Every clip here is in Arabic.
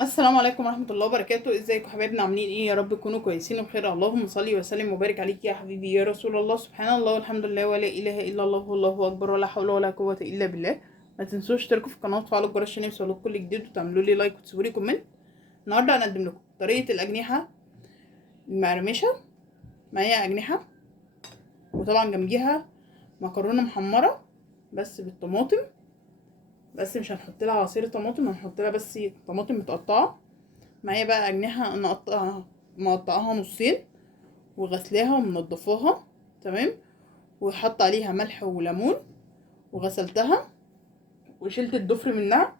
السلام عليكم ورحمة الله وبركاته. ازيكم حبايبنا؟ عاملين ايه؟ يا رب تكونوا كويسين وبخير. اللهم صل وسلم وبارك عليك يا حبيبي يا رسول الله. سبحان الله والحمد لله ولا اله الا الله والله اكبر ولا حول ولا قوة الا بالله. ما تنسوش تشتركوا في القناة وتفعلوا الجرس عشان يوصلكوا كل جديد وتعملوا لي لايك وتسيبوا لي كومنت. النهارده هنقدم لكم طريقة الأجنحة المقرمشة. معايا أجنحة وطبعا جنبيها مكرونة محمرة بس بالطماطم، بس مش هنحط لها عصير طماطم، هنحط لها بس طماطم متقطعة. معايا بقى أجنحة أنا مقطعاها نصين وغسلاها ومنضفاها تمام، وحط عليها ملح وليمون وغسلتها وشلت الضفر منها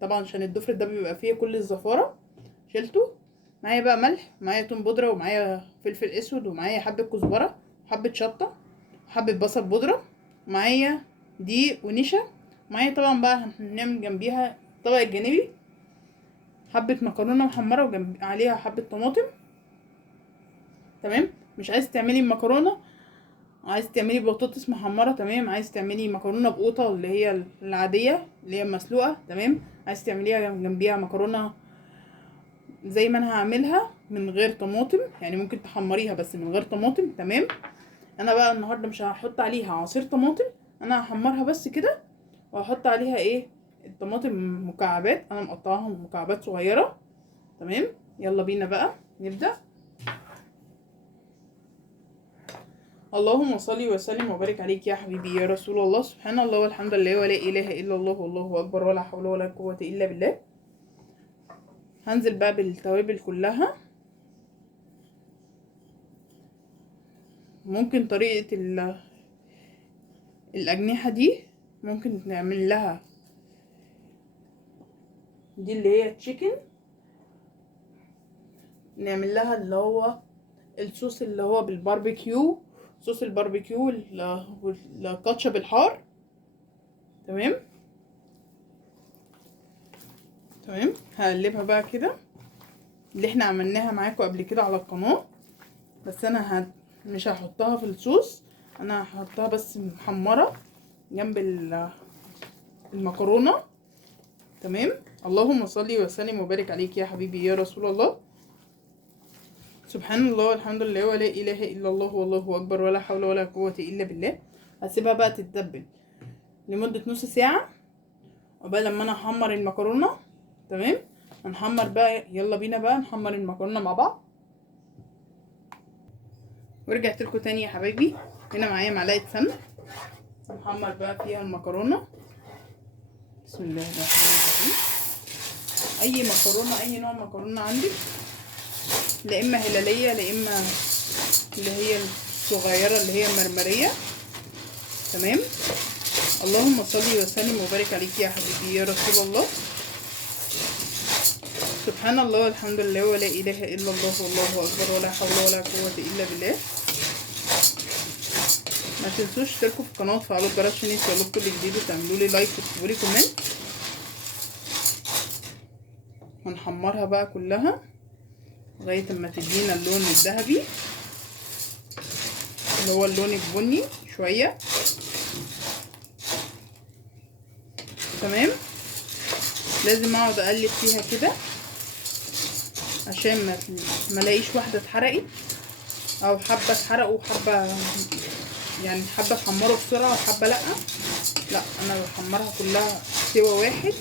طبعا عشان الضفر ده بيبقى فيه كل الزفارة، شلته. معايا بقى ملح، معايا توم بودرة، ومعايا فلفل اسود، ومعايا حبة كزبرة وحبة شطة وحبة بصل بودرة، ومعايا دقيق ونشا. معايا طبعا بقى هنعمل جنبيها الطبق الجانبي حبة مكرونة محمرة وجنب عليها حبة طماطم تمام. مش عايز تعملي مكرونة، عايز تعملي بطاطس محمرة تمام، عايز تعملي مكرونة بقوطة اللي هي العادية اللي هي مسلوقة تمام، عايز تعمليها جنبيها مكرونة زي ما انا هعملها من غير طماطم، يعني ممكن تحمريها بس من غير طماطم تمام. انا بقى النهارده مش هحط عليها عصير طماطم، انا هحمرها بس كده وهحط عليها ايه الطماطم مكعبات، انا مقطعاها مكعبات صغيرة تمام. يلا بينا بقى نبدأ. اللهم صل وسلم وبارك عليك يا حبيبي يا رسول الله. سبحان الله والحمد لله ولا اله الا الله والله اكبر ولا حول ولا قوة الا بالله. هنزل بقى بالتوابل كلها. ممكن طريقة الأجنحة دي ممكن نعمل لها دي اللي هي تشيكن، نعمل لها اللي هو الصوص اللي هو بالباربيكيو، صوص الباربيكيو والكاتشب الحار تمام. تمام هقلبها بقى كده اللي احنا عملناها معاكم قبل كده على القناة، بس انا مش هحطها في الصوص، انا هحطها بس محمرة جنب المكرونة تمام. اللهم صل وسلم وبارك عليك يا حبيبي يا رسول الله. سبحان الله والحمد لله ولا اله الا الله والله اكبر ولا حول ولا قوة الا بالله. هسيبها بقى تتدبل لمدة نص ساعة عقبال لما انا احمر المكرونة تمام. هنحمر بقى، يلا بينا بقى نحمر المكرونة مع بعض. ورجعت لكم تاني يا حبايبي. هنا معايا معلقة سمنة هنحمر بقى فيها المكرونة. بسم الله الرحمن الرحيم. اي مكرونة، اي نوع مكرونة عندك، لا اما هلالية لا اما اللي هي الصغيرة اللي هي مرمرية تمام. اللهم صل وسلم وبارك عليك يا حبيبي يا رسول الله. سبحان الله والحمد لله ولا اله الا الله والله اكبر ولا حول ولا قوة الا بالله. ما تنسوش تشتركوا في القناه وتفعلوا الجرس عشان يوصلكوا كل جديد وتعملوا لي لايك وتكتبوا لي كومنت. هنحمرها بقى كلها لغايه اما تدينا اللون الذهبي اللي هو اللون البني شويه تمام. لازم اقعد اقلب فيها كده عشان ما الاقيش واحده اتحرقت او حبه اتحرقوا وحبه، يعني حبه اتحمروا بسرعه وحبه لا، انا بحمرها كلها سوا واحد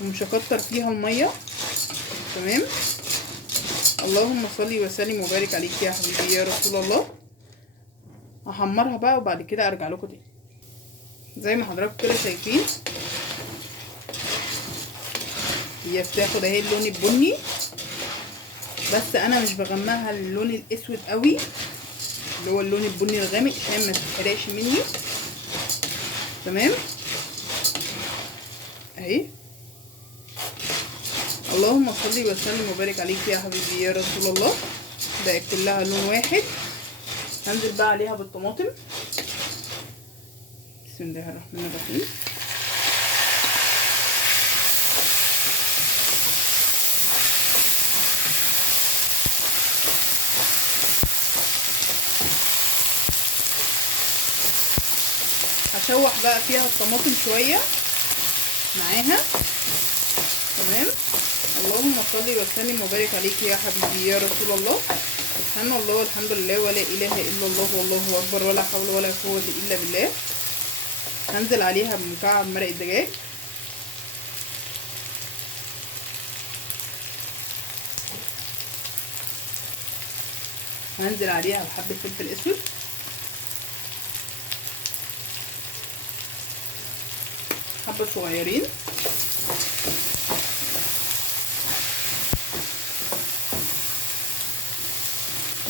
ومش هكتر فيها الميه تمام. اللهم صل وسلم وبارك عليك يا حبيبي يا رسول الله. هحمرها بقى وبعد كده ارجع لكم تاني. زي ما حضراتكم كده شايفين هي بتاخد اهي اللون البني، بس انا مش بغمقها اللون الاسود قوي اللي هو اللون البني الغامق عشان ما تتحرقش مني تمام اهي. اللهم صل وسلم وبارك عليك يا حبيبي يا رسول الله. بقت كلها لون واحد. هنزل بقى عليها بالطماطم. بسم الله الرحمن الرحيم. هشوح بقى فيها الطماطم شويه معاها تمام. صل وسلم وبارك عليك يا حبيبي يا رسول الله. سبحان الله والحمد لله ولا اله الا الله والله اكبر ولا حول ولا قوه الا بالله. هنزل عليها بمكعب مرق الدجاج، هنزل عليها بحبه فلفل اسود، حبه صغيرين،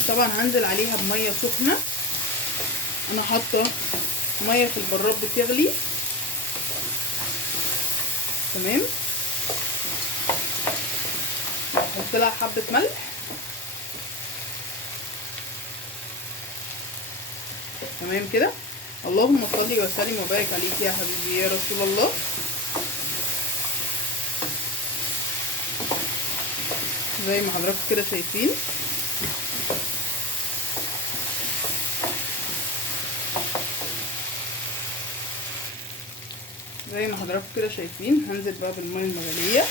طبعا هنزل عليها بميه سخنه. انا حاطه ميه في البراد بتغلي. تمام، هحط لها حبه ملح. تمام كده. اللهم صل وسلم وبارك عليك يا حبيبي يا رسول الله. زي ما حضراتكم كده شايفين. زي ما حضراتكم كده شايفين. هنزل بقى بالميه المغليه.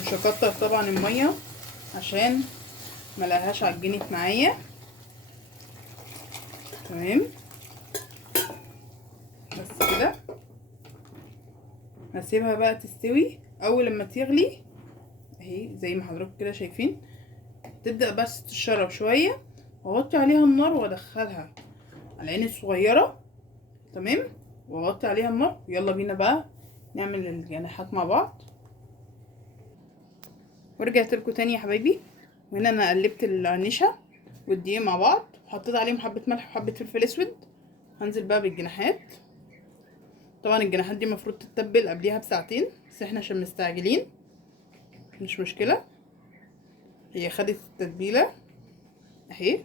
مش هكتر طبعا الميه عشان ملاقيهاش عجنت معايا. تمام، بس كده. هسيبها بقى تستوي. اول لما تغلي اهي زي ما حضراتكم كده شايفين تبدأ بس تشرب شوية، واغطي عليها النار وادخلها على العين الصغيرة. تمام، واغطي عليها النار. يلا بينا بقى نعمل الجناحات مع بعض. ورجعت لكم تاني يا حبايبي. وهنا انا قلبت النشا والدقيق مع بعض، وحطيت عليهم حبة ملح وحبة فلفل اسود. هنزل بقى بالجناحات. طبعا الجناحات دي المفروض تتبل قبليها بساعتين، بس احنا عشان مستعجلين مش مشكلة. هي خدت التتبيلة اهي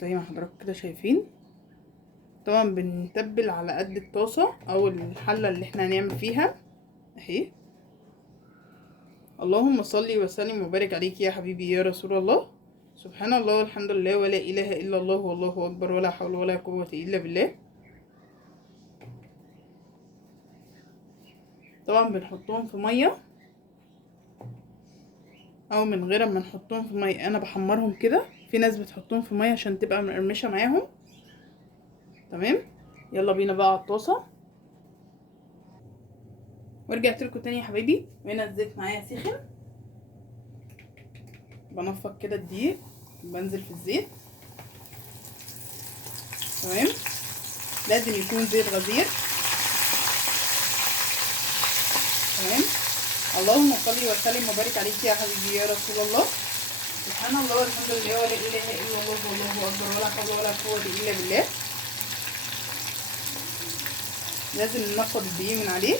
زي ما حضراتكم كده شايفين. طبعا بنتبل على قد الطاسة او الحلة اللي احنا هنعمل فيها اهي. اللهم صل وسلم وبارك عليك يا حبيبي يا رسول الله. سبحان الله والحمد لله ولا اله الا الله والله اكبر ولا حول ولا قوة الا بالله. طبعا بنحطهم في مية او من غير ما نحطهم في مية. انا بحمرهم كده، في ناس بتحطهم في مية عشان تبقى مقرمشة معاهم. تمام، يلا بينا بقى على الطاسة. ورجعت لكم تاني يا حبايبي. وهنا الزيت معايا سخن. بنفض كده الدقيق، بنزل في الزيت. تمام، لازم يكون زيت غزير. تمام. اللهم صل وسلم وبارك عليك يا حبيبي يا رسول الله. سبحان الله والحمد لله ولا اله الا الله والله اكبر ولا حول ولا قوه الا بالله. لازم ننفض الدقيق من عليه.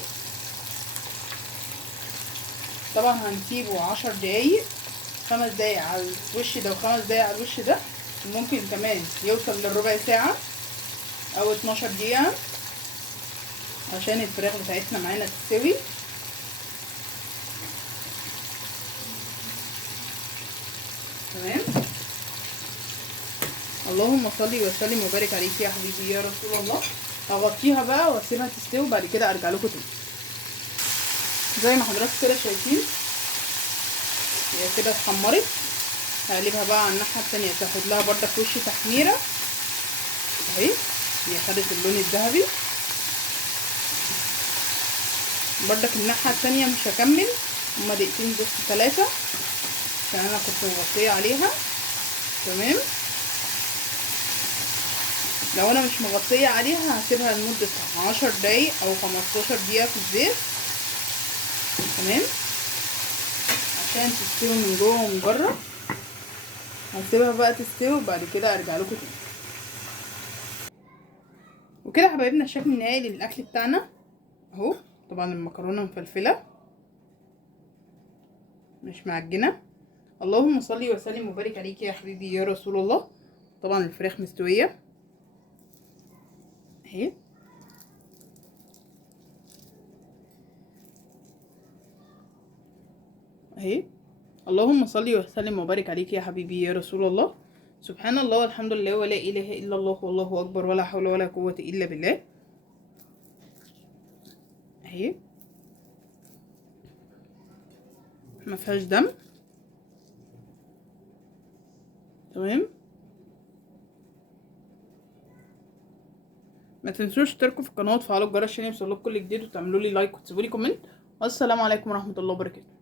طبعا هنسيبه 10 دقايق، 5 دقايق على الوش ده و5 دقايق على الوش ده، وممكن كمان يوصل للربع ساعه او 12 دقيقه عشان الفراخ بتاعتنا معانا تستوي. تمام. اللهم صل وسلم وبارك عليك يا حبيبي يا رسول الله. هغطيها بقى واسيبها تستوي وبعد كده ارجع لكم تاني. زي ما حضراتكم كده شايفين هي كده اتحمرت. هقلبها بقى على الناحيه التانية تاخد لها بردك وش تحميره اهي. هي خدت اللون الذهبي. بردك الناحيه التانية مش هكمل، هما دقيقتين بس 3 عشان انا كنت مغطيه عليها. تمام، لو انا مش مغطيه عليها هسيبها لمده 10 دقايق او 15 دقيقه في الزيت. تمام، عشان تستوي من جوه ومن بره. هسيبها بقى تستوي وبعد كده ارجع لكم تاني. وكده يا حبايبنا الشكل النهائي للاكل بتاعنا اهو. طبعا المكرونه مفلفله مش معجنه. اللهم صل وسلم وبارك عليك يا حبيبي يا رسول الله. طبعا الفراخ مستويه اهي. اهي. اللهم صل وسلم وبارك عليك يا حبيبي يا رسول الله. سبحان الله والحمد لله ولا اله الا الله والله اكبر ولا حول ولا قوة الا بالله. اهي ما فيهاش دم. تمام. ما تنسوش تشتركوا في القناه وتفعلوا الجرس عشان يوصلكوا كل جديد، وتعملوا لي لايك وتسيبوا لي كومنت. والسلام عليكم ورحمة الله وبركاته.